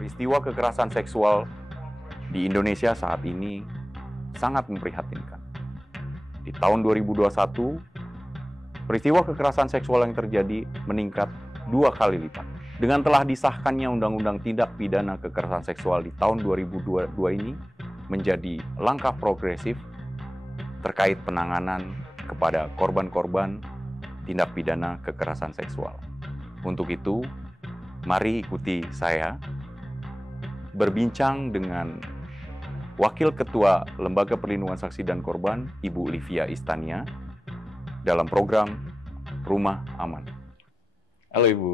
Peristiwa kekerasan seksual di Indonesia saat ini sangat memprihatinkan. Di tahun 2021, peristiwa kekerasan seksual yang terjadi meningkat 2 kali lipat. Dengan telah disahkannya Undang-Undang Tindak Pidana Kekerasan Seksual di tahun 2022 ini menjadi langkah progresif terkait penanganan kepada korban-korban tindak pidana kekerasan seksual. Untuk itu, mari ikuti saya berbincang dengan Wakil Ketua Lembaga Perlindungan Saksi dan Korban, Ibu Livia Istania, dalam program Rumah Aman. Halo Ibu.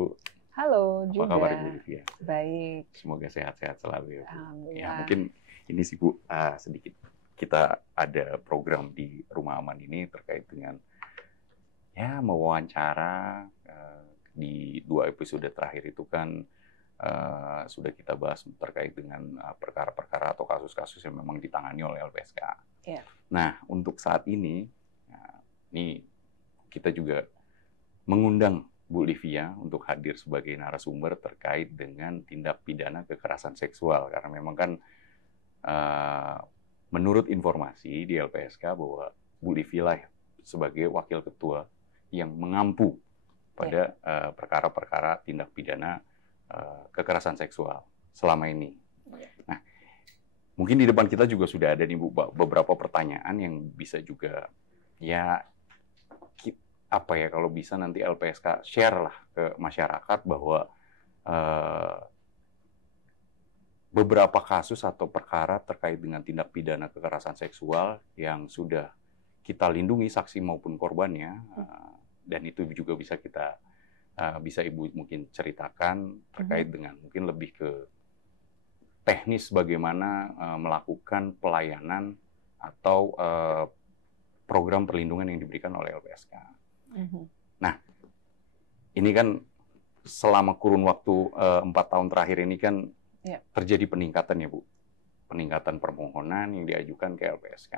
Halo juga. Apa kabar Ibu Livia? Baik. Semoga sehat-sehat selalu ya Bu. Alhamdulillah. Ya, mungkin ini sih Bu, sedikit. Kita ada program di Rumah Aman ini terkait dengan mewawancara. Di 2 episode terakhir itu kan sudah kita bahas terkait dengan perkara-perkara atau kasus-kasus yang memang ditangani oleh LPSK. Yeah. Nah, untuk saat ini, kita juga mengundang Bu Livia untuk hadir sebagai narasumber terkait dengan tindak pidana kekerasan seksual. Karena memang kan menurut informasi di LPSK bahwa Bu Livia lah sebagai wakil ketua yang mengampu pada perkara-perkara tindak pidana kekerasan seksual selama ini. Nah, mungkin di depan kita juga sudah ada nih Bu beberapa pertanyaan yang bisa juga kalau bisa nanti LPSK share lah ke masyarakat bahwa beberapa kasus atau perkara terkait dengan tindak pidana kekerasan seksual yang sudah kita lindungi saksi maupun korbannya, dan itu juga bisa bisa Ibu mungkin ceritakan terkait dengan mungkin lebih ke teknis bagaimana melakukan pelayanan atau program perlindungan yang diberikan oleh LPSK. Nah, ini kan selama kurun waktu 4 tahun terakhir ini kan terjadi peningkatan ya Bu, peningkatan permohonan yang diajukan ke LPSK.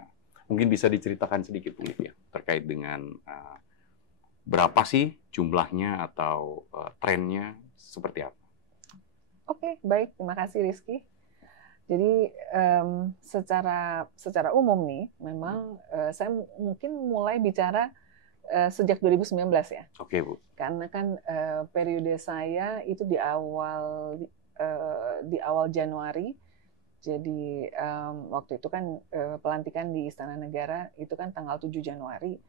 Mungkin bisa diceritakan sedikit Bu Livia terkait dengan berapa sih jumlahnya atau trennya seperti apa? Oke, baik. Terima kasih Rizky. Jadi secara umum nih, memang saya mungkin mulai bicara sejak 2019 ya. Oke Bu. Karena kan periode saya itu di awal Januari. Jadi waktu itu kan pelantikan di Istana Negara itu kan tanggal 7 Januari.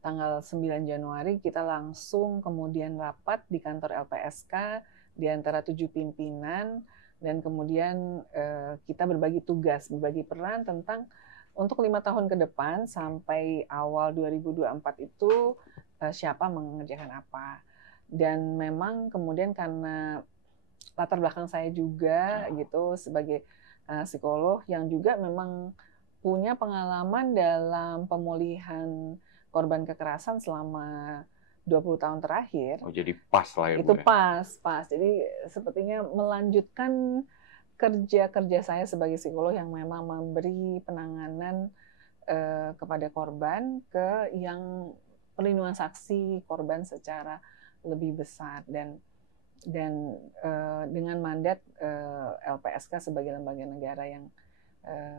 Tanggal 9 Januari kita langsung kemudian rapat di kantor LPSK di antara 7 pimpinan, dan kemudian kita berbagi tugas, berbagi peran tentang untuk 5 tahun ke depan sampai awal 2024 itu siapa mengerjakan apa. Dan memang kemudian karena latar belakang saya juga gitu sebagai psikolog yang juga memang punya pengalaman dalam pemulihan korban kekerasan selama 20 tahun terakhir. Oh, jadi pas lah ya Bu. Itu pas. Jadi sepertinya melanjutkan kerja saya sebagai psikolog yang memang memberi penanganan kepada korban ke yang perlindungan saksi korban secara lebih besar, dan dengan mandat LPSK sebagai lembaga negara yang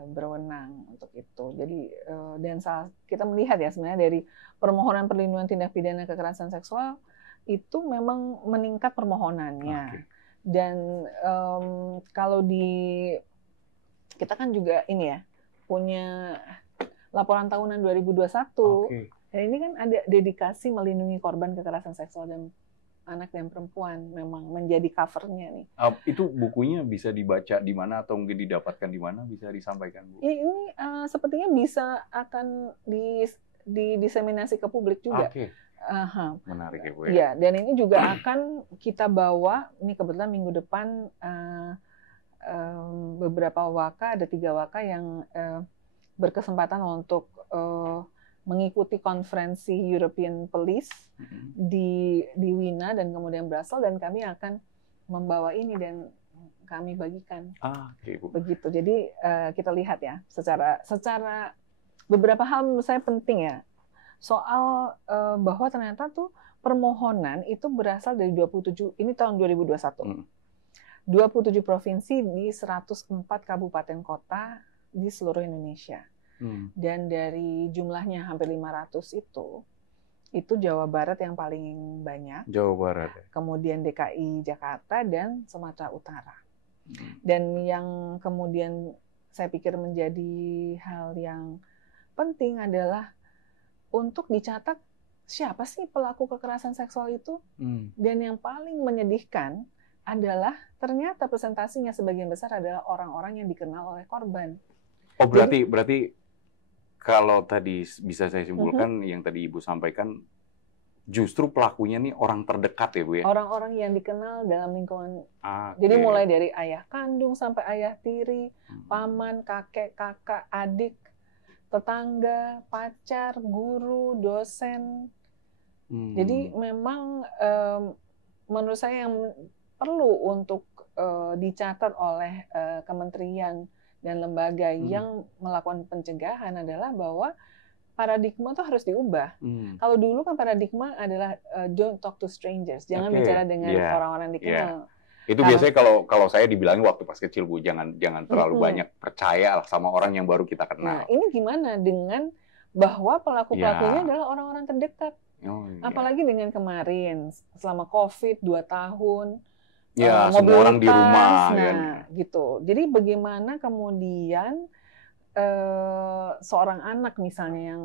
berwenang untuk itu. Jadi dan kita melihat ya sebenarnya dari permohonan perlindungan tindak pidana kekerasan seksual itu memang meningkat permohonannya. Dan kalau kita kan juga ini ya punya laporan tahunan 2021. Dan ini kan ada dedikasi melindungi korban kekerasan seksual dan anak dan perempuan, memang menjadi covernya nih. Itu bukunya bisa dibaca di mana atau mungkin didapatkan di mana, bisa disampaikan Bu? Ini sepertinya bisa akan didiseminasi ke publik juga. Menarik ya Bu ya. Ya, dan ini juga akan kita bawa, ini kebetulan minggu depan beberapa waka, ada 3 waka yang berkesempatan untuk mengikuti konferensi European Police di Wina dan kemudian Brussels, dan kami akan membawa ini dan kami bagikan. Begitu. Jadi kita lihat ya secara beberapa hal menurut saya penting ya. Soal bahwa ternyata tuh permohonan itu berasal dari 27, ini tahun 2021. 27 provinsi di 104 kabupaten kota di seluruh Indonesia. Dan dari jumlahnya hampir 500 itu Jawa Barat yang paling banyak. Jawa Barat. Kemudian DKI Jakarta dan Sumatera Utara. Dan yang kemudian saya pikir menjadi hal yang penting adalah untuk dicatat siapa sih pelaku kekerasan seksual itu. Dan yang paling menyedihkan adalah ternyata presentasinya sebagian besar adalah orang-orang yang dikenal oleh korban. Oh, berarti kalau tadi bisa saya simpulkan yang tadi Ibu sampaikan, justru pelakunya nih orang terdekat ya Bu ya? Orang-orang yang dikenal dalam lingkungan. Jadi mulai dari ayah kandung sampai ayah tiri, paman, kakek, kakak, adik, tetangga, pacar, guru, dosen. Jadi memang menurut saya yang perlu untuk dicatat oleh kementerian dan lembaga yang melakukan pencegahan adalah bahwa paradigma itu harus diubah. Kalau dulu kan paradigma adalah don't talk to strangers, jangan bicara dengan orang-orang dikenal. Itu biasanya kalau saya dibilangin waktu pas kecil Bu, jangan terlalu banyak percaya sama orang yang baru kita kenal. Nah, ini gimana dengan bahwa pelaku-pelakunya adalah orang-orang terdekat. Apalagi dengan kemarin selama COVID 2 tahun. Ya, semua orang di rumah. Nah, gitu. Jadi bagaimana kemudian seorang anak misalnya yang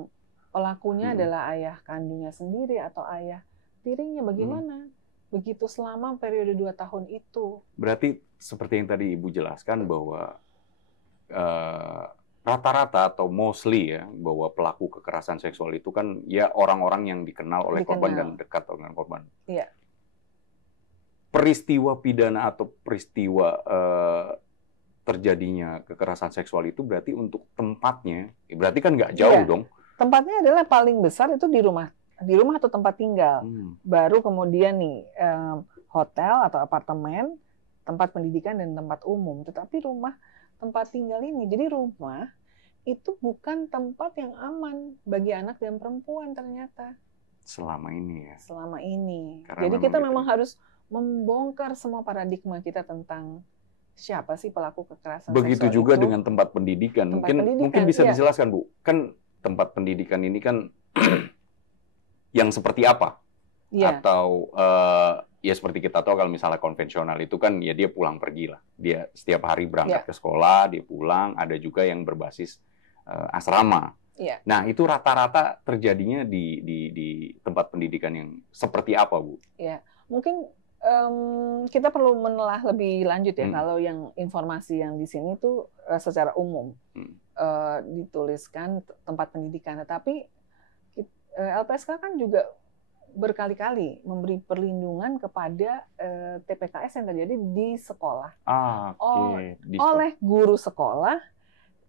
pelakunya adalah ayah kandungnya sendiri atau ayah tirinya, bagaimana? Begitu selama periode 2 tahun itu. Berarti seperti yang tadi Ibu jelaskan bahwa rata-rata atau mostly ya, bahwa pelaku kekerasan seksual itu kan ya orang-orang yang dikenal oleh korban dan dekat dengan korban. Iya. Peristiwa pidana atau peristiwa terjadinya kekerasan seksual itu berarti untuk tempatnya, berarti kan nggak jauh dong. Tempatnya adalah paling besar itu di rumah atau tempat tinggal. Baru kemudian nih hotel atau apartemen, tempat pendidikan dan tempat umum. Tetapi rumah tempat tinggal ini, jadi rumah itu bukan tempat yang aman bagi anak dan perempuan ternyata. Selama ini ya. Selama ini. Karena jadi kita memang harus membongkar semua paradigma kita tentang siapa sih pelaku kekerasan seksual. Begitu juga dengan tempat pendidikan. Mungkin bisa dijelaskan Bu, kan tempat pendidikan ini kan yang seperti apa? Atau ya seperti kita tahu kalau misalnya konvensional itu kan ya dia pulang pergi lah. Dia setiap hari berangkat ke sekolah, dia pulang. Ada juga yang berbasis asrama. Nah itu rata-rata terjadinya di tempat pendidikan yang seperti apa Bu? Ya, mungkin kita perlu menelah lebih lanjut ya kalau yang informasi yang di sini tuh secara umum dituliskan tempat pendidikan, tetapi LPSK kan juga berkali-kali memberi perlindungan kepada TPKS yang terjadi di sekolah oleh guru sekolah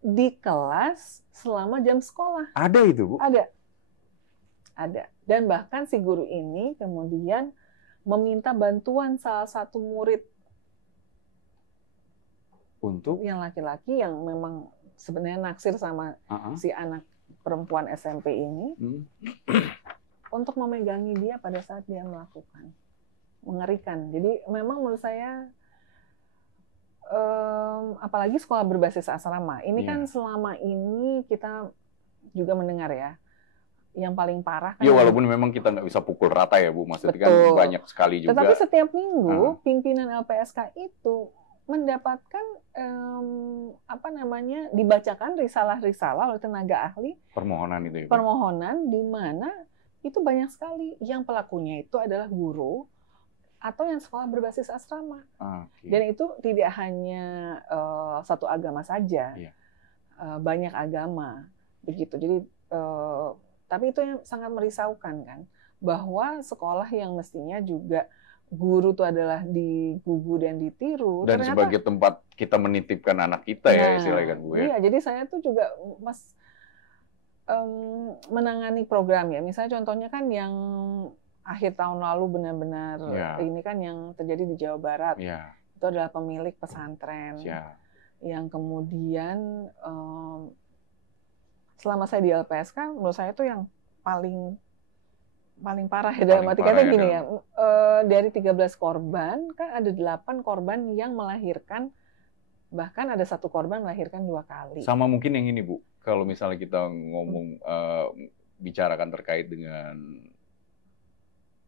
di kelas selama jam sekolah. Ada itu Bu? Ada. Dan bahkan si guru ini kemudian meminta bantuan salah satu murid untuk yang laki-laki yang memang sebenarnya naksir sama si anak perempuan SMP ini untuk memegangi dia pada saat dia melakukan. Mengerikan. Jadi memang menurut saya apalagi sekolah berbasis asrama. Ini kan selama ini kita juga mendengar ya, yang paling parah kan. Ya walaupun memang kita nggak bisa pukul rata ya Bu, maksudnya kan banyak sekali juga. Tetapi setiap minggu pimpinan LPSK itu mendapatkan dibacakan risalah-risalah oleh tenaga ahli. Permohonan itu ya Bu? Permohonan di mana itu banyak sekali yang pelakunya itu adalah guru atau yang sekolah berbasis asrama. Dan itu tidak hanya satu agama saja, banyak agama begitu. Jadi tapi itu yang sangat merisaukan kan, bahwa sekolah yang mestinya juga guru itu adalah digugu dan ditiru. Dan ternyata, sebagai tempat kita menitipkan anak kita ya istilahnya kan Bu ya. Iya, jadi saya tuh juga menangani program ya. Misalnya contohnya kan yang akhir tahun lalu benar-benar ini kan yang terjadi di Jawa Barat. Itu adalah pemilik pesantren yang kemudian selama saya di LPSK, menurut saya itu yang paling paling parah ya, dalam Paling arti parah kata ya, gini ya, dari 13 korban kan ada 8 korban yang melahirkan, bahkan ada 1 korban melahirkan 2 kali. Sama mungkin yang ini Bu, kalau misalnya kita ngomong bicarakan terkait dengan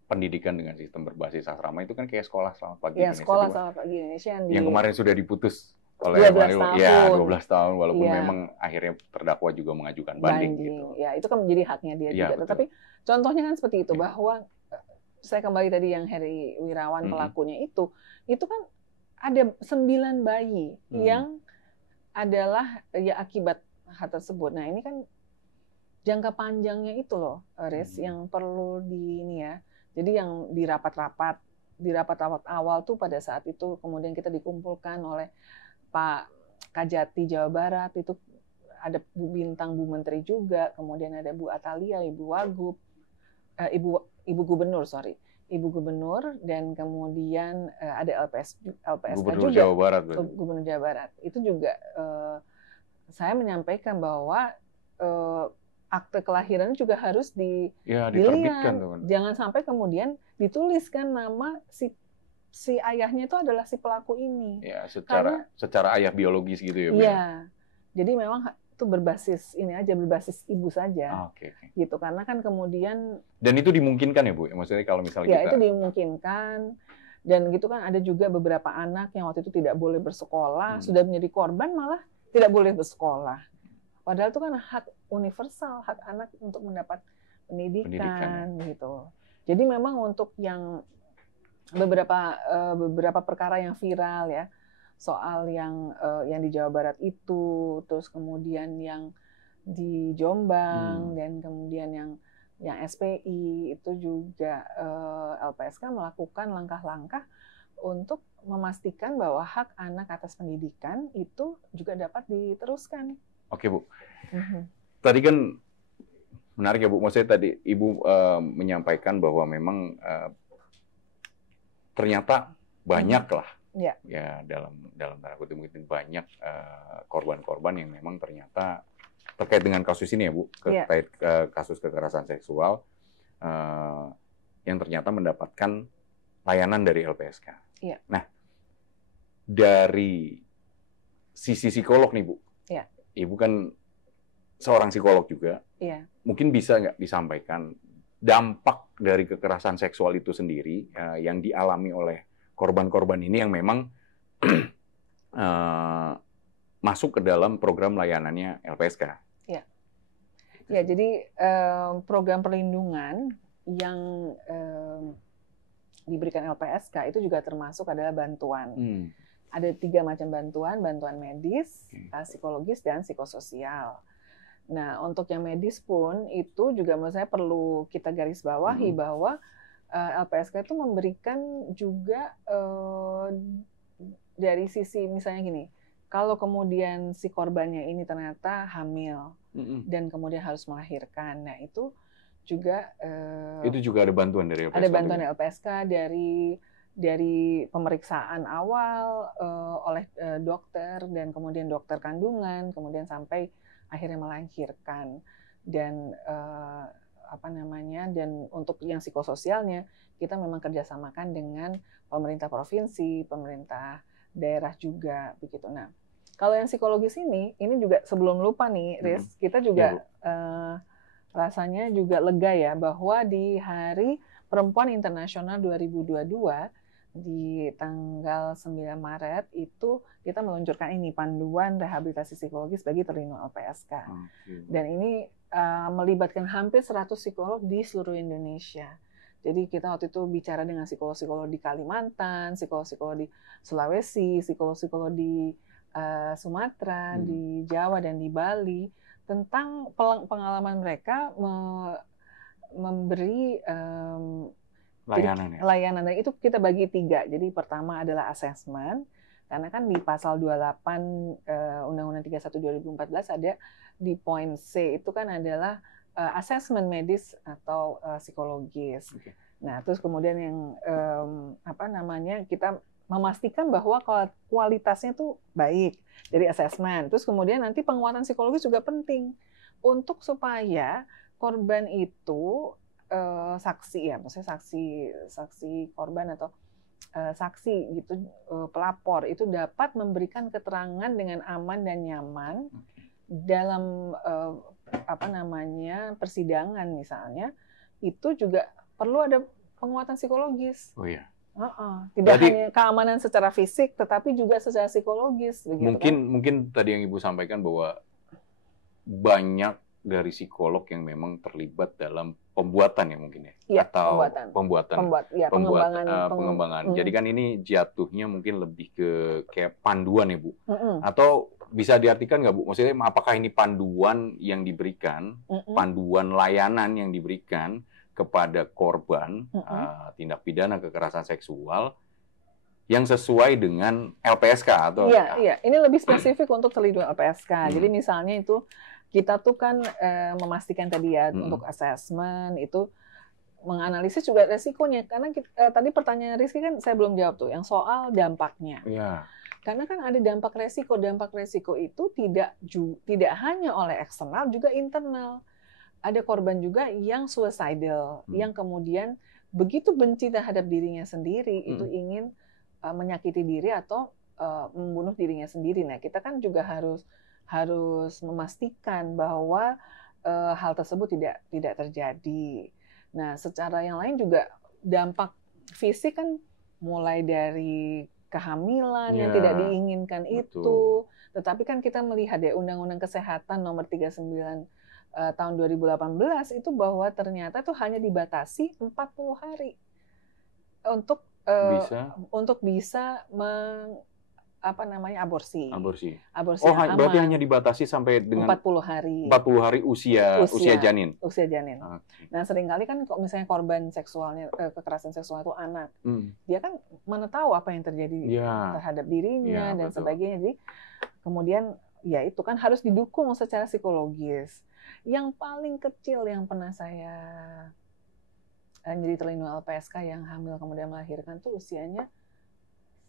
pendidikan dengan sistem berbasis asrama itu kan kayak sekolah selamat pagi Ya, Indonesia sekolah juga. selamat pagi Indonesia Yang kemarin sudah diputus oleh 12 tahun. Ya, 12 tahun walaupun Iya. memang akhirnya terdakwa juga mengajukan banding gitu. Ya, itu kan menjadi haknya dia Iya, juga. betul. Tetapi contohnya kan seperti itu, Iya. bahwa saya kembali tadi yang Heri Wirawan pelakunya itu kan ada 9 bayi yang adalah ya akibat hal tersebut. Nah, ini kan jangka panjangnya itu loh, Riz, yang perlu di ini ya. Jadi yang di rapat-rapat awal tuh pada saat itu kemudian kita dikumpulkan oleh Pak Kajati Jawa Barat, itu ada Bu Bintang, Bu Menteri juga, kemudian ada Bu Atalia, Ibu Wagub, Ibu Gubernur, Ibu Gubernur, dan kemudian ada LPSK Gubernur juga, Jawa Barat. Gubernur Jawa Barat. Itu juga saya menyampaikan bahwa akte kelahiran juga harus diterbitkan tuh. Jangan sampai kemudian dituliskan nama si ayahnya itu adalah si pelaku ini. Ya, secara ayah biologis gitu ya Bu. Iya. Jadi memang itu berbasis ibu saja. Oke. Gitu, karena kan kemudian dan itu dimungkinkan ya Bu. Maksudnya kalau misalnya itu dimungkinkan. Dan gitu kan ada juga beberapa anak yang waktu itu tidak boleh bersekolah, sudah menjadi korban malah tidak boleh bersekolah. Padahal itu kan hak universal, hak anak untuk mendapat pendidikan gitu. Jadi memang untuk yang beberapa perkara yang viral ya, soal yang di Jawa Barat itu, terus kemudian yang di Jombang, dan kemudian yang SPI itu juga LPSK melakukan langkah-langkah untuk memastikan bahwa hak anak atas pendidikan itu juga dapat diteruskan. Oke Bu. Tadi kan menarik ya Bu, maksudnya tadi Ibu menyampaikan bahwa memang ternyata banyak lah ya dalam tanda kutip mungkin banyak korban-korban yang memang ternyata terkait dengan kasus ini ya Bu, terkait kasus kekerasan seksual yang ternyata mendapatkan layanan dari LPSK. Nah, dari sisi psikolog nih Bu, Ibu kan seorang psikolog juga, mungkin bisa nggak disampaikan dampak dari kekerasan seksual itu sendiri yang dialami oleh korban-korban ini yang memang masuk ke dalam program layanannya LPSK. Ya, jadi program perlindungan yang diberikan LPSK itu juga termasuk adalah bantuan. Ada 3 macam bantuan medis, psikologis, dan psikososial. Nah, untuk yang medis pun itu juga menurut saya perlu kita garis bawahi bahwa LPSK itu memberikan juga dari sisi misalnya gini, kalau kemudian si korbannya ini ternyata hamil dan kemudian harus melahirkan, nah itu juga ada bantuan dari LPSK. Ada bantuan LPSK dari pemeriksaan awal oleh dokter, dan kemudian dokter kandungan, kemudian sampai akhirnya melahirkan. Dan dan untuk yang psikososialnya kita memang kerjasamakan dengan pemerintah provinsi, pemerintah daerah juga begitu. Nah, kalau yang psikologis ini juga sebelum lupa nih, Riz, kita juga rasanya juga lega ya bahwa di Hari Perempuan Internasional 2022 di tanggal 9 Maret itu kita meluncurkan ini panduan rehabilitasi psikologis bagi terlindung LPSK. Dan ini melibatkan hampir 100 psikolog di seluruh Indonesia. Jadi kita waktu itu bicara dengan psikolog-psikolog di Kalimantan, psikolog-psikolog di Sulawesi, psikolog-psikolog di Sumatera, di Jawa, dan di Bali tentang pengalaman mereka memberi layanan. Dan itu kita bagi 3. Jadi pertama adalah assessment, karena kan di pasal 28 Undang-Undang 31 2014 ada di poin C itu kan adalah assessment medis atau psikologis. Nah, terus kemudian yang kita memastikan bahwa kualitasnya tuh baik dari assessment. Terus kemudian nanti penguatan psikologis juga penting untuk supaya korban itu saksi ya, maksudnya saksi korban atau saksi gitu, pelapor itu dapat memberikan keterangan dengan aman dan nyaman dalam persidangan misalnya, itu juga perlu ada penguatan psikologis. Oh iya. Tidak hanya keamanan secara fisik, tetapi juga secara psikologis. Begitu, mungkin tadi yang Ibu sampaikan bahwa banyak dari psikolog yang memang terlibat dalam pembuatan ya mungkin ya, atau pengembangan. Jadi kan ini jatuhnya mungkin lebih ke kayak panduan ya Bu, atau bisa diartikan nggak Bu? Maksudnya apakah ini panduan yang diberikan, panduan layanan yang diberikan kepada korban tindak pidana kekerasan seksual yang sesuai dengan LPSK atau? Iya, ini lebih spesifik untuk terlindung LPSK. Jadi misalnya itu kita tuh kan memastikan tadi ya untuk assessment itu menganalisis juga resikonya, karena tadi pertanyaan Rizky kan saya belum jawab tuh yang soal dampaknya. Karena kan ada dampak resiko itu tidak hanya oleh eksternal, juga internal. Ada korban juga yang suicidal, yang kemudian begitu benci terhadap dirinya sendiri, itu ingin menyakiti diri atau membunuh dirinya sendiri. Nah, kita kan juga harus memastikan bahwa hal tersebut tidak terjadi. Nah, secara yang lain juga dampak fisik kan mulai dari kehamilan yang tidak diinginkan itu. Tetapi kan kita melihat ya Undang-Undang Kesehatan Nomor 39 tahun 2018 itu bahwa ternyata tuh hanya dibatasi 40 hari untuk bisa aborsi. Oh, berarti hanya dibatasi sampai dengan 40 hari. 40 hari usia janin. Usia janin. Nah, seringkali kan kalau misalnya korban seksualnya kekerasan seksual itu anak, dia kan mana tahu apa yang terjadi terhadap dirinya dan sebagainya. Jadi kemudian ya itu kan harus didukung secara psikologis. Yang paling kecil yang pernah saya jadi terlindung LPSK yang hamil kemudian melahirkan tuh usianya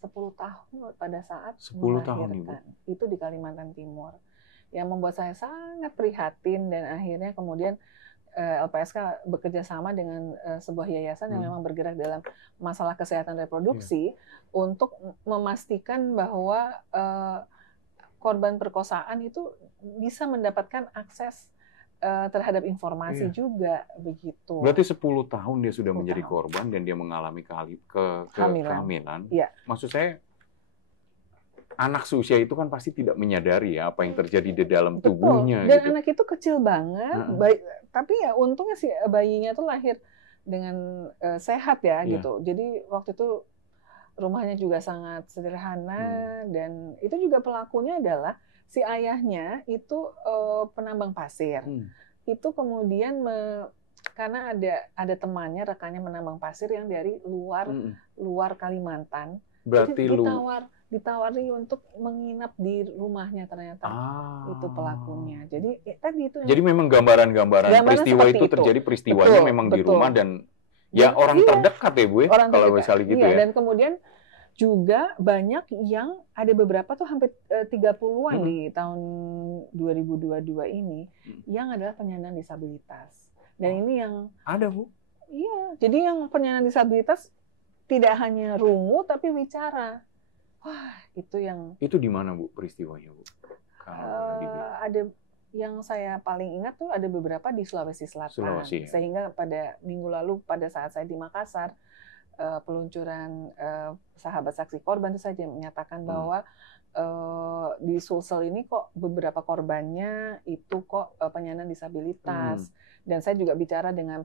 10 tahun pada saat 10 melahirkan. Itu di Kalimantan Timur. Yang membuat saya sangat prihatin dan akhirnya kemudian LPSK bekerja sama dengan sebuah yayasan yang memang bergerak dalam masalah kesehatan reproduksi untuk memastikan bahwa korban perkosaan itu bisa mendapatkan akses terhadap informasi juga begitu. Berarti 10 tahun dia sudah menjadi korban dan dia mengalami kehamilan. Maksud saya anak seusia itu kan pasti tidak menyadari ya apa yang terjadi di dalam tubuhnya. Dan anak itu kecil banget, tapi ya untungnya sih bayinya tuh lahir dengan sehat ya gitu. Jadi waktu itu rumahnya juga sangat sederhana dan itu juga pelakunya adalah si ayahnya itu penambang pasir. Itu kemudian karena ada temannya, rekannya menambang pasir yang dari luar Kalimantan. Berarti ditawari untuk menginap di rumahnya ternyata itu pelakunya. Jadi tadi itu. Jadi memang gambaran peristiwa itu terjadi peristiwanya memang di rumah dan ya orang terdekat ya Bu ya, kalau misalnya gitu ya. Dan kemudian juga banyak yang ada beberapa tuh hampir 30-an di tahun 2022 ini yang adalah penyandang disabilitas. Dan ini yang ada Bu. Iya, jadi yang penyandang disabilitas tidak hanya rungu tapi bicara. Wah, itu di mana Bu peristiwanya Bu? Ada yang saya paling ingat tuh ada beberapa di Sulawesi Selatan. Sehingga pada minggu lalu pada saat saya di Makassar peluncuran sahabat saksi korban itu saja menyatakan bahwa di Sulsel ini kok beberapa korbannya itu kok penyandang disabilitas. Dan saya juga bicara dengan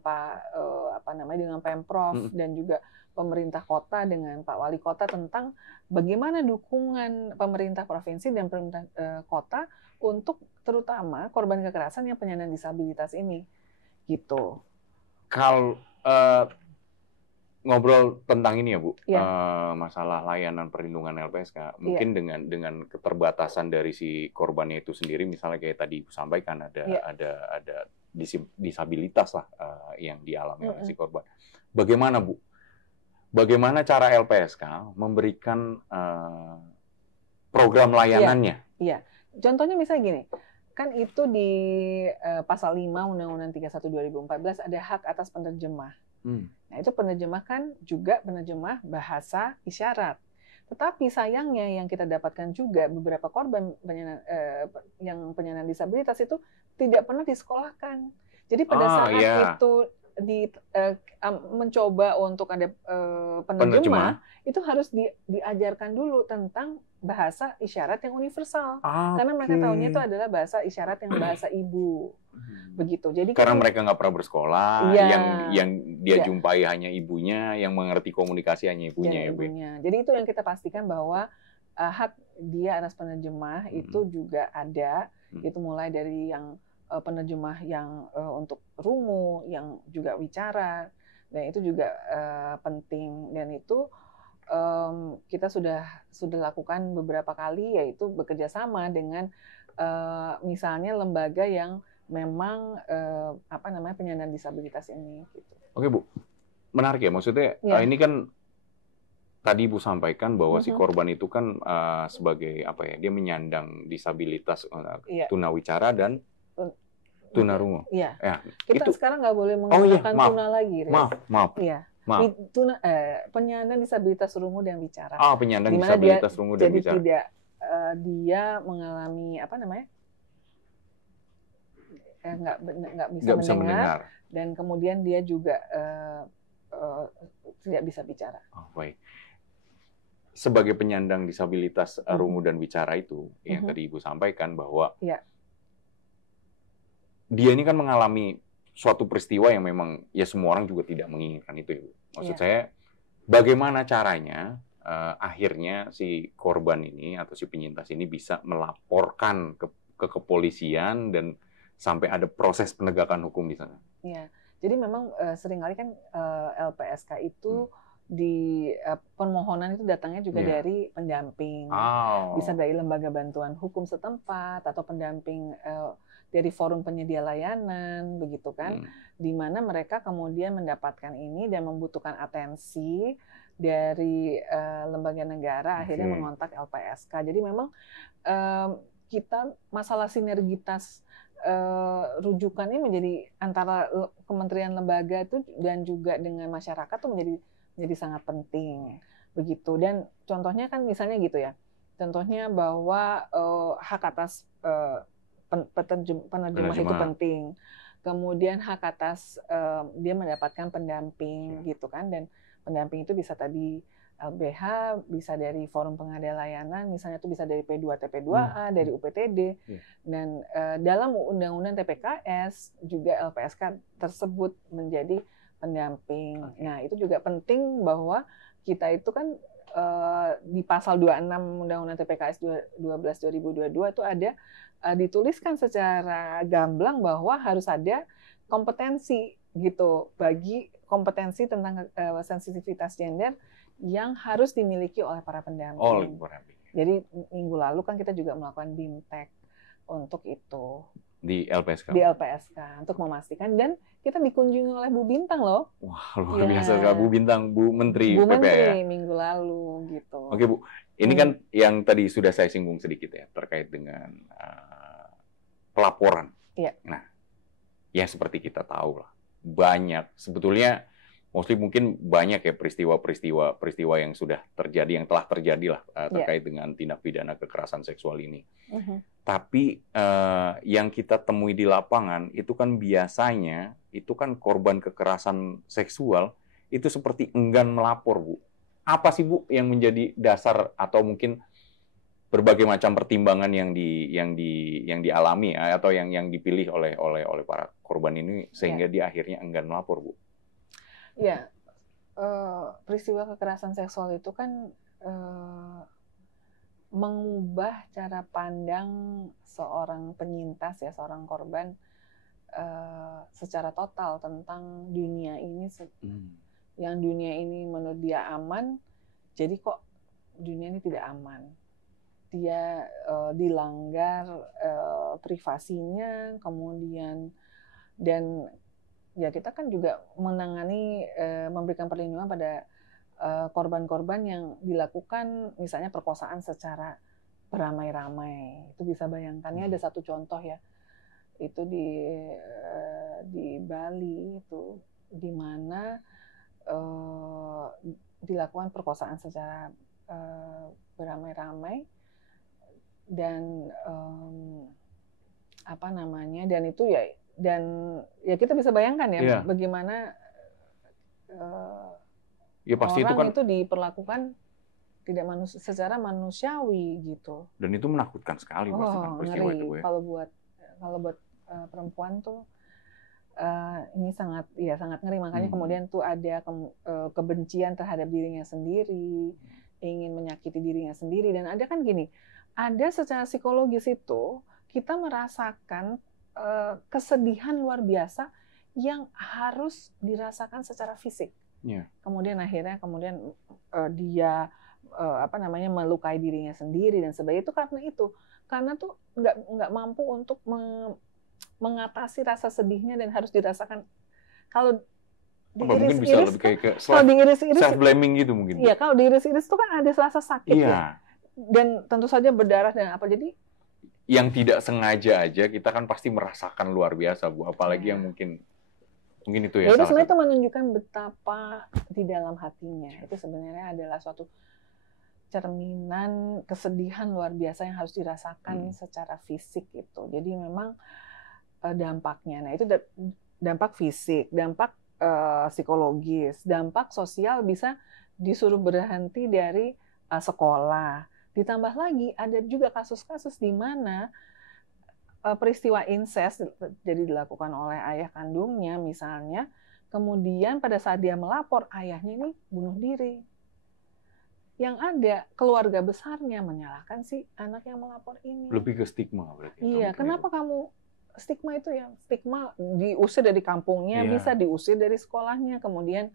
dengan Pemprov dan juga pemerintah kota dengan Pak Wali Kota tentang bagaimana dukungan pemerintah provinsi dan pemerintah kota untuk terutama korban kekerasan yang penyandang disabilitas ini. Gitu. Kalau ngobrol tentang ini ya Bu, masalah layanan perlindungan LPSK, mungkin dengan keterbatasan dari si korbannya itu sendiri, misalnya kayak tadi Ibu sampaikan ada disabilitas lah yang dialami oleh si korban. Bagaimana Bu? Bagaimana cara LPSK memberikan program layanannya? Iya. Contohnya misalnya gini, kan itu di pasal 5 Undang-Undang 31 2014 ada hak atas penerjemah. Nah, itu penerjemah kan juga penerjemah bahasa isyarat. Tetapi sayangnya yang kita dapatkan juga beberapa korban yang penyandang disabilitas itu tidak pernah disekolahkan. Jadi pada saat itu mencoba untuk ada penerjemah, itu harus diajarkan dulu tentang bahasa isyarat yang universal. Karena mereka tahunya itu adalah bahasa isyarat yang bahasa ibu. Begitu. Jadi karena mereka nggak pernah bersekolah, yang dia jumpai hanya ibunya, yang mengerti komunikasi hanya ibunya. Jadi itu yang kita pastikan bahwa hak dia atas penerjemah itu juga ada. Itu mulai dari yang penerjemah yang untuk rungu, yang juga wicara, dan itu juga penting. Dan itu kita sudah lakukan beberapa kali, yaitu bekerja sama dengan misalnya lembaga yang memang penyandang disabilitas ini. Gitu. Oke Bu, menarik ya. Maksudnya ini kan tadi Ibu sampaikan bahwa si korban itu kan sebagai dia menyandang disabilitas tunawicara dan tunarungu. Iya. Kita sekarang nggak boleh menggunakan tuna lagi. Maaf. Iya. Penyandang disabilitas rungu dan wicara. Penyandang disabilitas rungu dan wicara. Jadi tidak dia mengalami nggak bisa mendengar, dan kemudian dia juga tidak bisa bicara. Baik. Sebagai penyandang disabilitas rungu dan wicara itu, yang tadi Ibu sampaikan bahwa dia ini kan mengalami suatu peristiwa yang memang semua orang juga tidak menginginkan itu, Ibu. Maksud saya, bagaimana caranya akhirnya si korban ini atau si penyintas ini bisa melaporkan ke kepolisian dan sampai ada proses penegakan hukum di sana? Iya, jadi memang seringkali kan LPSK itu di permohonan itu datangnya juga dari pendamping, bisa dari lembaga bantuan hukum setempat atau pendamping dari forum penyedia layanan, begitu kan, di mana mereka kemudian mendapatkan ini dan membutuhkan atensi dari lembaga negara, akhirnya mengontak LPSK. Jadi memang kita masalah sinergitas rujukan ini menjadi antara kementerian lembaga itu dan juga dengan masyarakat itu menjadi sangat penting, begitu. Dan contohnya kan misalnya gitu ya, contohnya bahwa hak atas penerjemah itu penting, kemudian hak atas dia mendapatkan pendamping, gitu kan, dan pendamping itu bisa tadi LBH, bisa dari forum pengadaan layanan, misalnya itu bisa dari P2TP2A, dari UPTD, dan dalam Undang-Undang TPKS juga LPSK tersebut menjadi pendamping. Nah, itu juga penting bahwa kita itu kan di pasal 26 Undang-Undang TPKS 12 2022 itu ada dituliskan secara gamblang bahwa harus ada kompetensi gitu, bagi kompetensi tentang sensitivitas gender yang harus dimiliki oleh para pendamping. Jadi minggu lalu kan kita juga melakukan BIMTEK untuk itu. Di LPSK? Di LPSK, untuk memastikan, dan kita dikunjungi oleh Bu Bintang loh. Wah, luar biasa sekali Bu Bintang, Bu Menteri Bu PPA Menteri minggu lalu gitu. Oke Bu, ini kan yang tadi sudah saya singgung sedikit ya, terkait dengan pelaporan. Nah, ya seperti kita tahu lah, banyak sebetulnya, mungkin banyak ya peristiwa yang sudah terjadi, yang telah terjadi lah terkait dengan tindak pidana kekerasan seksual ini. Tapi yang kita temui di lapangan itu kan biasanya itu kan korban kekerasan seksual itu seperti enggan melapor, Bu. Apa sih Bu yang menjadi dasar atau mungkin berbagai macam pertimbangan yang dialami atau yang dipilih oleh para korban ini sehingga dia akhirnya enggan melapor, Bu? Ya, peristiwa kekerasan seksual itu kan mengubah cara pandang seorang penyintas ya, seorang korban secara total tentang dunia ini. Yang dunia ini menurut dia aman, jadi kok dunia ini tidak aman. Dia dilanggar privasinya, kemudian dan ya kita kan juga menangani, memberikan perlindungan pada korban-korban yang dilakukan misalnya perkosaan secara beramai-ramai. Itu bisa bayangkannya ada satu contoh ya, itu di Bali itu, di mana dilakukan perkosaan secara beramai-ramai dan apa namanya, dan itu ya, dan ya kita bisa bayangkan ya bagaimana ya pasti orang itu kan diperlakukan tidak secara manusiawi gitu. Dan itu menakutkan sekali pasti kan peristiwa ngeri. itu ya. Kalau buat perempuan tuh ini sangat ngeri. Makanya kemudian tuh ada kebencian terhadap dirinya sendiri, ingin menyakiti dirinya sendiri, dan ada kan gini, ada secara psikologis itu kita merasakan kesedihan luar biasa yang harus dirasakan secara fisik. Yeah. Kemudian akhirnya dia melukai dirinya sendiri dan sebagainya. Itu karena tuh nggak mampu untuk mengatasi rasa sedihnya dan harus dirasakan. Kalau diiris-iris, self blaming gitu mungkin. Iya, kalau diiris-iris itu kan ada rasa sakit ya. Dan tentu saja berdarah dan apa, jadi yang tidak sengaja aja kita kan pasti merasakan luar biasa, Bu. Apalagi yang mungkin itu ya. Jadi sebenarnya itu menunjukkan betapa di dalam hatinya itu sebenarnya adalah suatu cerminan kesedihan luar biasa yang harus dirasakan secara fisik itu. Jadi memang dampaknya, nah itu dampak fisik, dampak psikologis, dampak sosial, bisa disuruh berhenti dari sekolah. Ditambah lagi ada juga kasus-kasus di mana peristiwa incest jadi dilakukan oleh ayah kandungnya misalnya, kemudian pada saat dia melapor, ayahnya ini bunuh diri. Yang ada keluarga besarnya menyalahkan si anak yang melapor ini. Lebih ke stigma berarti. Iya, kenapa kamu stigma itu ya? Stigma diusir dari kampungnya, bisa diusir dari sekolahnya, kemudian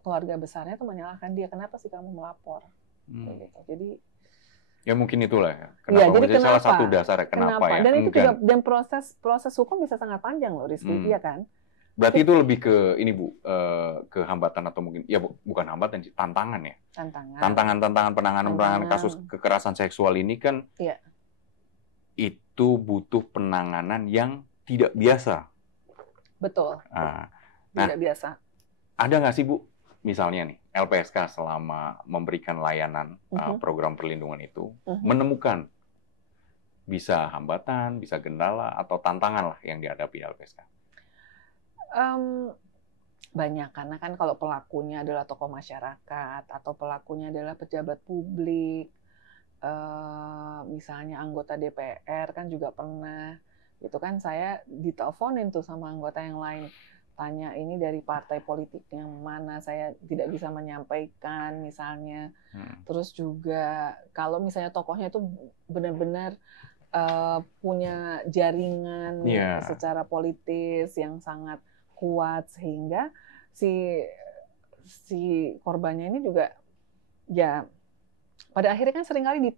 keluarga besarnya tuh menyalahkan dia, kenapa sih kamu melapor? Gitu. Jadi ya mungkin itulah ya. Kenapa? Jadi salah satu dasar kenapa ya? Dan itu juga, dan proses hukum bisa sangat panjang loh, Rizky, iya kan? Berarti itu lebih ke ini, Bu, ke hambatan atau mungkin ya bukan hambatan sih, tantangan ya. Tantangan penanganan kasus kekerasan seksual ini kan itu butuh penanganan yang tidak biasa. Betul. Tidak biasa. Ada nggak sih, Bu, misalnya nih, LPSK selama memberikan layanan program perlindungan itu, menemukan bisa hambatan, bisa kendala, atau tantangan lah yang dihadapi LPSK? Banyak, karena kan kalau pelakunya adalah tokoh masyarakat, atau pelakunya adalah pejabat publik, misalnya anggota DPR kan juga pernah, itu kan saya diteleponin tuh sama anggota yang lain, tanya ini dari partai politik yang mana, saya tidak bisa menyampaikan misalnya. Terus juga kalau misalnya tokohnya itu benar-benar punya jaringan secara politis yang sangat kuat, sehingga si korbannya ini juga ya pada akhirnya kan seringkali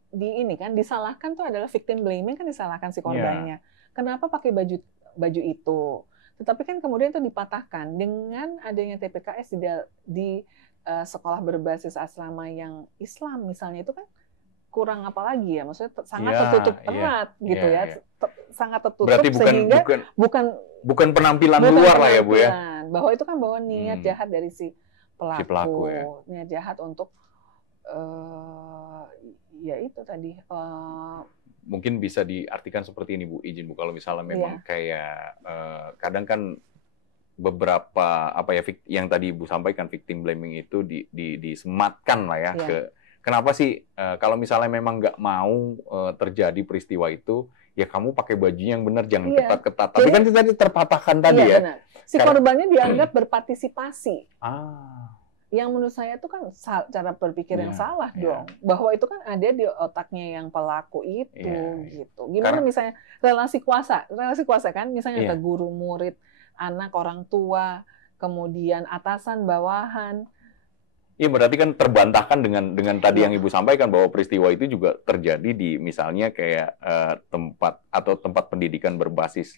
disalahkan tuh adalah victim blaming, kan disalahkan si korbannya. Kenapa pakai baju itu? Tetapi kan kemudian itu dipatahkan dengan adanya TPKS di sekolah berbasis asrama yang Islam misalnya, itu kan kurang apa lagi ya, maksudnya sangat tertutup erat gitu ya, sangat tertutup. Berarti sehingga bukan penampilan luar lah ya, Bu ya. Bahwa itu kan bahwa niat jahat dari si pelaku niat jahat untuk ya itu tadi. Mungkin bisa diartikan seperti ini, Bu, izin Bu, kalau misalnya memang kayak kadang kan beberapa yang tadi Ibu sampaikan, victim blaming itu disematkan lah ya ke kenapa sih kalau misalnya memang nggak mau terjadi peristiwa itu, ya kamu pakai bajunya yang benar, jangan ketat-ketat. Tapi kan itu tadi terpatahkan tadi ya. Benar. Si korbannya dianggap berpartisipasi. Yang menurut saya itu kan cara berpikir yang salah dong. Bahwa itu kan ada di otaknya yang pelaku itu gitu. Gimana misalnya relasi kuasa kan, misalnya ada guru murid, anak orang tua, kemudian atasan bawahan. Iya, berarti kan terbantahkan dengan tadi yang Ibu sampaikan, bahwa peristiwa itu juga terjadi di misalnya kayak tempat pendidikan berbasis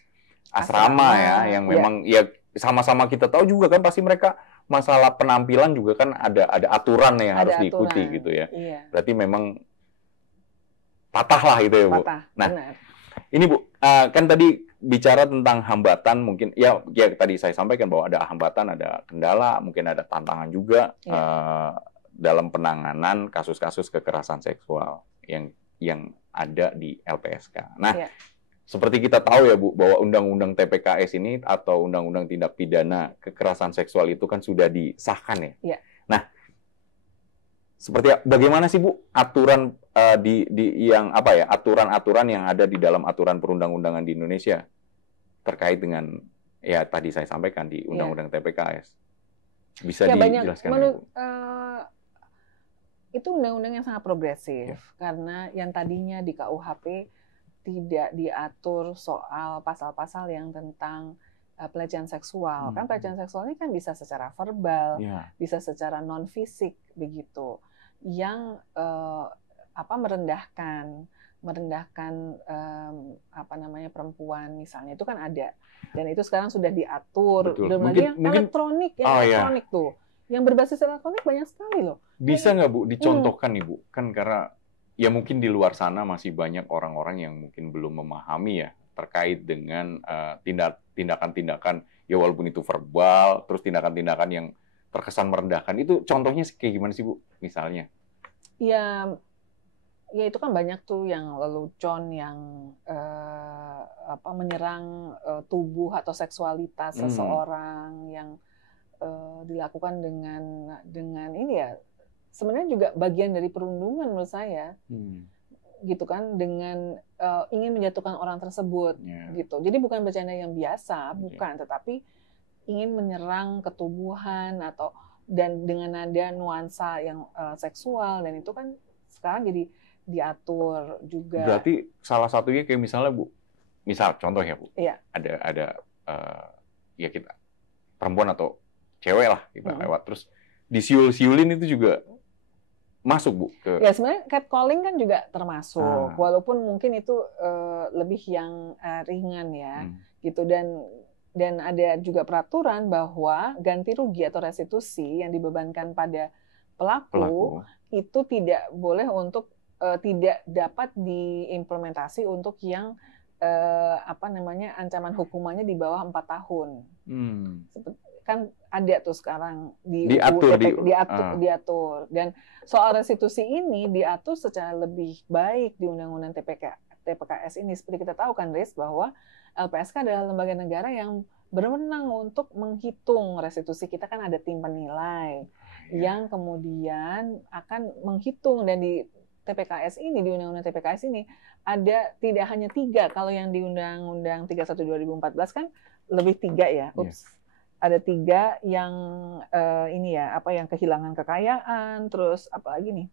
asrama ya, yang memang ya sama-sama kita tahu juga kan pasti mereka masalah penampilan juga kan ada aturan yang harus Ada diikuti aturan. gitu ya. Iya. Berarti memang patah lah itu ya, Bu. Patah. Nah, Benar. ini Bu, kan tadi bicara tentang hambatan, mungkin ya tadi saya sampaikan bahwa ada hambatan, ada kendala, mungkin ada tantangan juga dalam penanganan kasus-kasus kekerasan seksual yang ada di LPSK. Nah, seperti kita tahu ya Bu, bahwa Undang-Undang TPKS ini atau Undang-Undang Tindak Pidana Kekerasan Seksual itu kan sudah disahkan ya. Iya. Nah, seperti bagaimana sih Bu aturan yang apa ya, aturan-aturan yang ada di dalam aturan perundang-undangan di Indonesia terkait dengan ya tadi saya sampaikan di Undang-Undang TPKS. Bisa dijelaskan ya, Bu? Itu undang-undang yang sangat progresif karena yang tadinya di KUHP tidak diatur soal pasal-pasal yang tentang pelecehan seksual. Kan pelecehan seksual ini kan bisa secara verbal, bisa secara non fisik begitu. Yang merendahkan apa namanya perempuan misalnya itu kan ada. Dan itu sekarang sudah diatur. Belum lagi yang elektronik, elektronik tuh. Yang berbasis elektronik banyak sekali loh. Bisa nggak Bu dicontohkan nih Bu? Kan karena ya mungkin di luar sana masih banyak orang-orang yang mungkin belum memahami ya terkait dengan tindakan-tindakan ya walaupun itu verbal, terus tindakan-tindakan yang terkesan merendahkan itu contohnya kayak gimana sih Bu misalnya? Ya itu kan banyak tuh yang lelucon yang menyerang tubuh atau seksualitas seseorang yang dilakukan dengan ini ya. Sebenarnya juga bagian dari perundungan menurut saya, gitu kan, dengan ingin menjatuhkan orang tersebut, gitu. Jadi bukan bercanda yang biasa, bukan, tetapi ingin menyerang ketubuhan dan dengan nada nuansa yang seksual dan itu kan sekarang jadi diatur juga. Berarti salah satunya kayak misalnya Bu, misal contoh ya Bu, ada ya kita perempuan atau cewek lah kita lewat terus disiul-siulin itu juga masuk Bu ke ya sebenarnya catcalling kan juga termasuk walaupun mungkin itu lebih yang ringan ya gitu dan ada juga peraturan bahwa ganti rugi atau restitusi yang dibebankan pada pelaku itu tidak boleh untuk tidak dapat diimplementasi untuk yang ancaman hukumannya di bawah 4 tahun. Kan ada tuh sekarang diatur dan soal restitusi ini diatur secara lebih baik di Undang-Undang TPKS ini seperti kita tahu kan Riz bahwa LPSK adalah lembaga negara yang berwenang untuk menghitung restitusi. Kita kan ada tim penilai yang kemudian akan menghitung dan di TPKS ini di Undang-Undang TPKS ini ada tidak hanya 3 kalau yang di Undang-Undang 31 2014 kan lebih 3 ya. Ada 3 yang yang kehilangan kekayaan, terus apalagi nih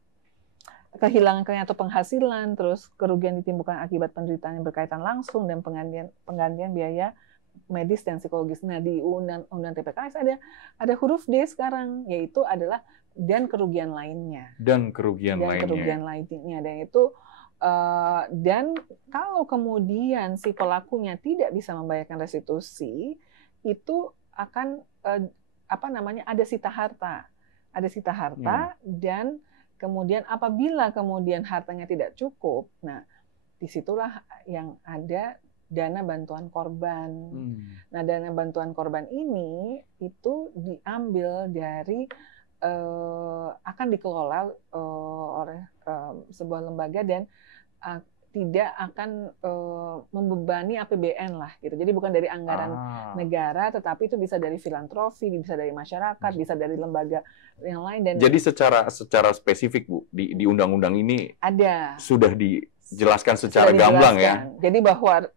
kehilangan kekayaan atau penghasilan, terus kerugian ditimbulkan akibat penderitaan yang berkaitan langsung dan penggantian biaya medis dan psikologis. Nah di Undang TPKS ada huruf D sekarang yaitu adalah dan kerugian lainnya. Dan kerugian lainnya dan itu dan kalau kemudian si pelakunya tidak bisa membayarkan restitusi itu akan ada sita harta dan kemudian apabila kemudian hartanya tidak cukup, nah disitulah yang ada dana bantuan korban. Nah dana bantuan korban ini itu diambil dari akan dikelola oleh sebuah lembaga dan tidak akan membebani APBN lah gitu. Jadi bukan dari anggaran negara, tetapi itu bisa dari filantropi, bisa dari masyarakat, bisa dari lembaga yang lain. Dan jadi secara spesifik Bu di undang-undang ini ada sudah dijelaskan secara gamblang ya. Jadi bahwa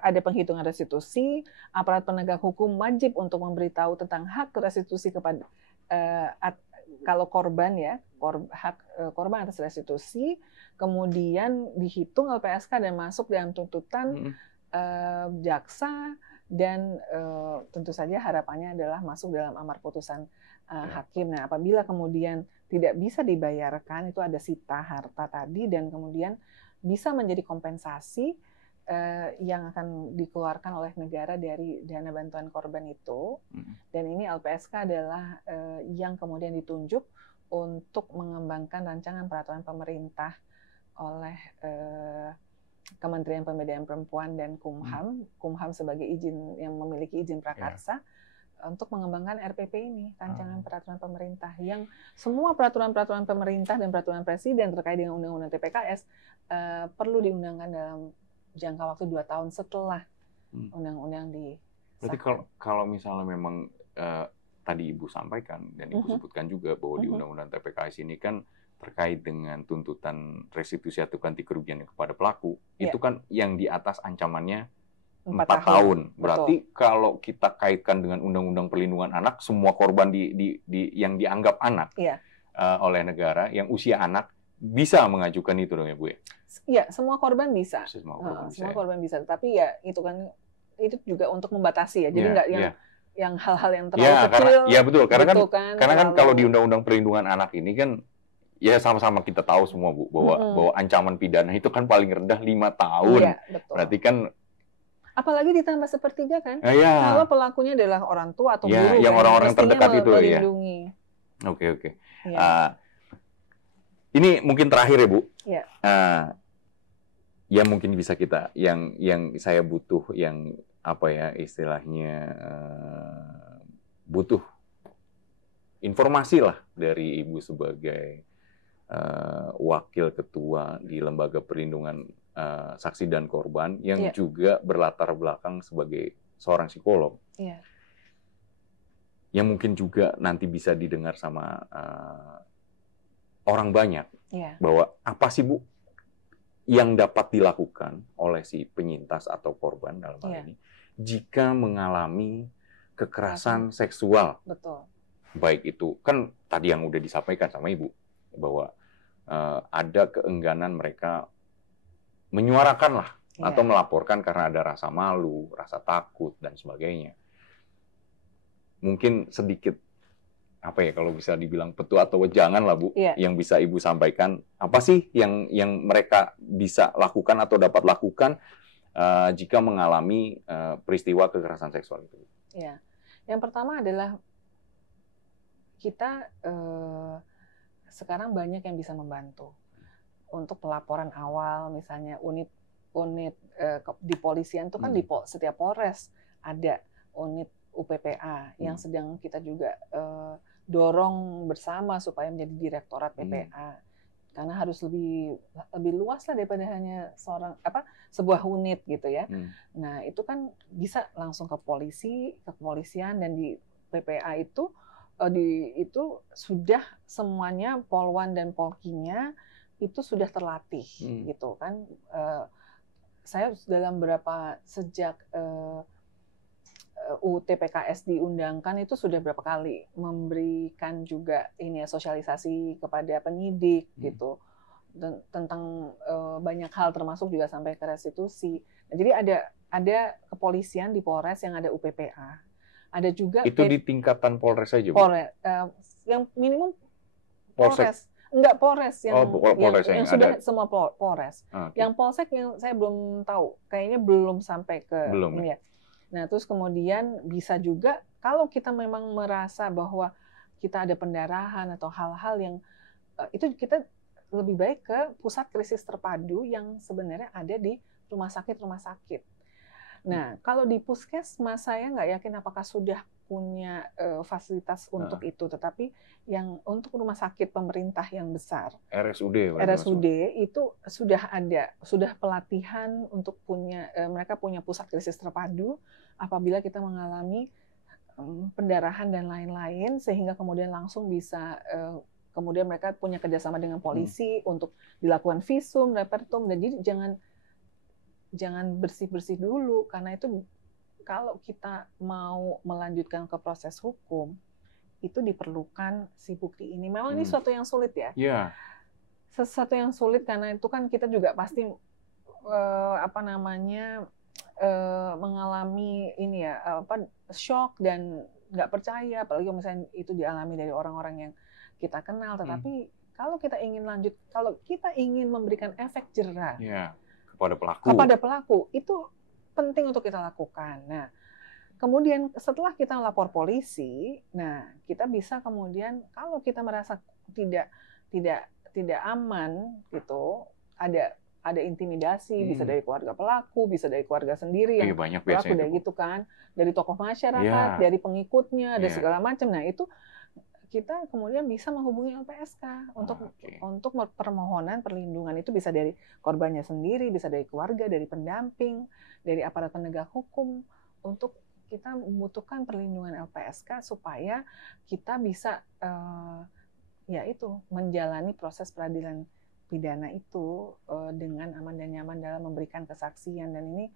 ada penghitungan restitusi, aparat penegak hukum wajib untuk memberitahu tentang hak restitusi kepada kalau korban ya, hak korban atas restitusi, kemudian dihitung LPSK dan masuk dalam tuntutan jaksa dan tentu saja harapannya adalah masuk dalam amar putusan hakim. Nah, apabila kemudian tidak bisa dibayarkan itu ada sita harta tadi dan kemudian bisa menjadi kompensasi yang akan dikeluarkan oleh negara dari dana bantuan korban itu, dan ini LPSK adalah yang kemudian ditunjuk untuk mengembangkan rancangan peraturan pemerintah oleh Kementerian Pemberdayaan Perempuan dan Kumham sebagai izin yang memiliki izin prakarsa untuk mengembangkan RPP ini, rancangan peraturan pemerintah, yang semua peraturan-peraturan pemerintah dan peraturan presiden terkait dengan undang-undang TPKS perlu diundangkan dalam jangka waktu 2 tahun setelah undang-undang disahkan. Berarti kalau misalnya memang tadi Ibu sampaikan dan Ibu sebutkan juga bahwa di undang-undang TPKS ini kan terkait dengan tuntutan restitusi atau ganti kerugian kepada pelaku, itu kan yang di atas ancamannya 4 tahun. Berarti kalau kita kaitkan dengan undang-undang perlindungan anak, semua korban yang dianggap anak oleh negara, yang usia anak, bisa mengajukan itu dong ya Bu ya? Iya, semua korban bisa. Semua korban bisa. Tapi ya itu kan itu juga untuk membatasi ya. Jadi nggak yang hal-hal yang terlalu kecil. Iya betul. Karena gitu karena kan kalau di Undang-Undang Perlindungan Anak ini kan ya sama-sama kita tahu semua Bu bahwa ancaman pidana itu kan paling rendah 5 tahun. Iya, betul. Berarti kan apalagi ditambah sepertiga kan? Kalau pelakunya adalah orang tua atau guru yang orang-orang terdekat itu melindungi. Oke. Ini mungkin terakhir ya Bu. Iya. Ya mungkin bisa kita yang saya butuh yang apa ya istilahnya butuh informasi lah dari Ibu sebagai wakil ketua di Lembaga Perlindungan Saksi dan Korban yang juga berlatar belakang sebagai seorang psikolog. Iya. Yang mungkin juga nanti bisa didengar sama orang banyak bahwa apa sih Bu yang dapat dilakukan oleh si penyintas atau korban dalam hal ini jika mengalami kekerasan seksual. Betul. Baik itu kan tadi yang udah disampaikan sama Ibu bahwa ada keengganan mereka menyuarakan lah atau melaporkan karena ada rasa malu, rasa takut dan sebagainya. Mungkin sedikit apa ya kalau bisa dibilang petua atau wejangan lah Bu yang bisa Ibu sampaikan, apa sih yang mereka bisa lakukan atau dapat lakukan jika mengalami peristiwa kekerasan seksual itu? Ya, yang pertama adalah kita sekarang banyak yang bisa membantu untuk pelaporan awal, misalnya unit di polisian itu kan di setiap polres ada unit UPPA yang sedang kita juga dorong bersama supaya menjadi direktorat PPA, karena harus lebih luas lah daripada hanya sebuah unit gitu ya. Nah itu kan bisa langsung ke kepolisian, dan di PPA itu sudah semuanya Polwan dan Polkinya itu sudah terlatih gitu kan. Saya dalam sejak UTPKS diundangkan itu sudah berapa kali memberikan juga sosialisasi kepada penyidik gitu tentang banyak hal, termasuk juga sampai ke restitusi. Nah, jadi ada kepolisian di Polres yang ada UPPA, ada juga itu di tingkatan Polres saja, Bu? Polres, yang minimum Polres. Enggak, Polres yang sudah ada. Semua Polres. Yang Polsek yang saya belum tahu, kayaknya belum sampai ke ini ya. Nah, terus kemudian bisa juga kalau kita memang merasa bahwa kita ada pendarahan atau hal-hal yang itu kita lebih baik ke pusat krisis terpadu yang sebenarnya ada di rumah sakit. Nah, kalau di puskesmas saya nggak yakin apakah sudah punya fasilitas untuk itu, tetapi yang untuk rumah sakit pemerintah yang besar, RSUD itu sudah ada, sudah pelatihan untuk mereka punya pusat krisis terpadu apabila kita mengalami pendarahan dan lain-lain, sehingga kemudian langsung bisa kemudian mereka punya kerjasama dengan polisi untuk dilakukan visum, repertum, dan jadi jangan bersih-bersih dulu, karena itu kalau kita mau melanjutkan ke proses hukum, itu diperlukan si bukti ini. Memang ini sesuatu yang sulit ya. Sesuatu yang sulit karena itu kan kita juga pasti mengalami shock dan nggak percaya, apalagi misalnya itu dialami dari orang-orang yang kita kenal. Tetapi kalau kita ingin lanjut, kalau kita ingin memberikan efek jerah kepada pelaku itu penting untuk kita lakukan. Nah, kemudian setelah kita lapor polisi, nah kita bisa kemudian kalau kita merasa tidak aman gitu, ada intimidasi, bisa dari keluarga pelaku, bisa dari keluarga sendiri yang banyak pelaku dari gitu kan, dari tokoh masyarakat, dari pengikutnya, ada segala macam. Nah itu kita kemudian bisa menghubungi LPSK untuk permohonan perlindungan. Itu bisa dari korbannya sendiri, bisa dari keluarga, dari pendamping, dari aparat penegak hukum, untuk kita membutuhkan perlindungan LPSK supaya kita bisa menjalani proses peradilan pidana itu dengan aman dan nyaman dalam memberikan kesaksian. Dan ini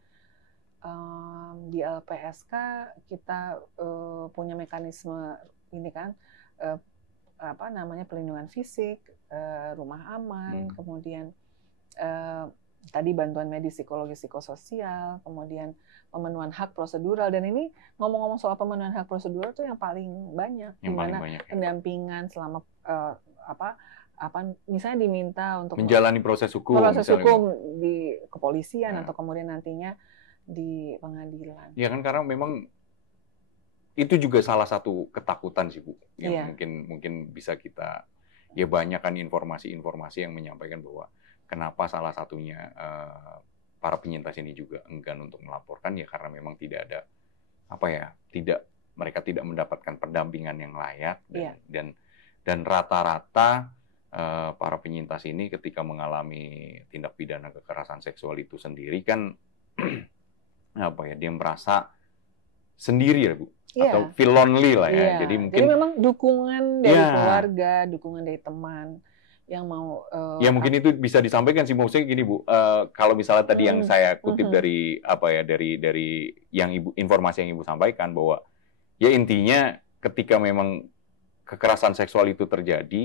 di LPSK kita punya mekanisme ini kan, perlindungan fisik, rumah aman, kemudian tadi bantuan medis, psikologi, psikososial, kemudian pemenuhan hak prosedural. Dan ini ngomong-ngomong soal pemenuhan hak prosedural itu yang paling banyak, di mana pendampingan selama misalnya diminta untuk menjalani proses hukum di kepolisian atau kemudian nantinya di pengadilan. Ya kan, karena memang itu juga salah satu ketakutan sih Bu, yang mungkin bisa kita, ya banyak kan informasi-informasi yang menyampaikan bahwa kenapa salah satunya para penyintas ini juga enggan untuk melaporkan, ya karena memang tidak ada mereka tidak mendapatkan pendampingan yang layak, dan rata-rata para penyintas ini ketika mengalami tindak pidana kekerasan seksual itu sendiri kan dia merasa sendiri ya Bu, atau feel lonely lah ya. Jadi memang dukungan dari keluarga, dukungan dari teman yang mau mungkin itu bisa disampaikan sih, maksudnya gini Bu, kalau misalnya tadi yang saya kutip dari dari yang informasi yang Ibu sampaikan, bahwa ya intinya ketika memang kekerasan seksual itu terjadi,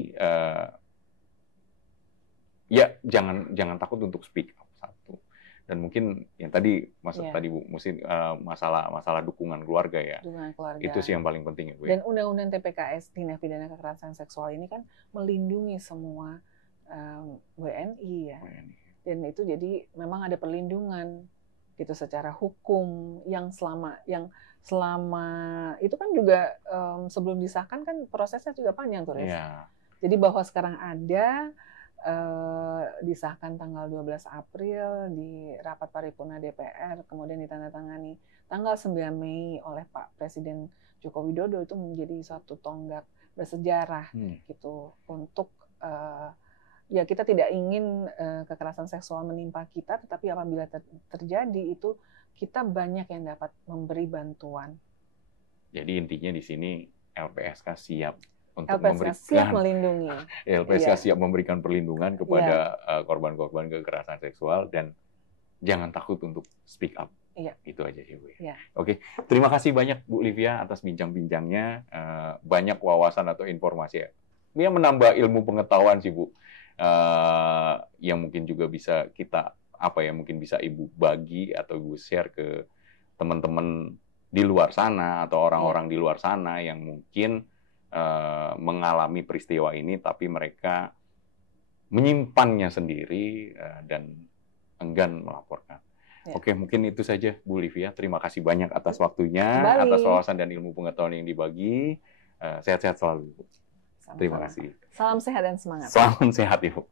ya jangan takut untuk speak up, satu. Dan mungkin yang tadi tadi Bu, mesti masalah dukungan keluarga ya. Dukungan keluarga. Itu sih yang paling penting ya Bu. Dan Undang-Undang TPKS, tindak pidana kekerasan seksual ini kan melindungi semua WNI ya. Dan itu jadi memang ada perlindungan gitu secara hukum yang selama itu kan juga sebelum disahkan kan prosesnya juga panjang tuh, Riz. Jadi bahwa sekarang ada disahkan tanggal 12 April di rapat paripurna DPR, kemudian ditandatangani tanggal 9 Mei oleh Pak Presiden Joko Widodo, itu menjadi suatu tonggak bersejarah gitu untuk ya kita tidak ingin kekerasan seksual menimpa kita, tetapi apabila terjadi itu kita banyak yang dapat memberi bantuan. Jadi intinya di sini LPSK siap untuk melindungi. LPSK siap memberikan perlindungan kepada korban-korban kekerasan seksual, dan jangan takut untuk speak up. Itu aja sih Bu. Oke, terima kasih banyak Bu Livia atas bincang-bincangnya. Banyak wawasan atau informasi ya menambah ilmu pengetahuan sih Bu, yang mungkin juga bisa kita mungkin bisa Ibu bagi atau Ibu share ke teman-teman di luar sana atau orang-orang di luar sana yang mungkin mengalami peristiwa ini, tapi mereka menyimpannya sendiri dan enggan melaporkan. Oke, mungkin itu saja Bu Livia. Terima kasih banyak atas waktunya, atas wawasan dan ilmu pengetahuan yang dibagi. Sehat-sehat selalu, Bu. Terima kasih. Salam sehat dan semangat. Salam sehat, Ibu.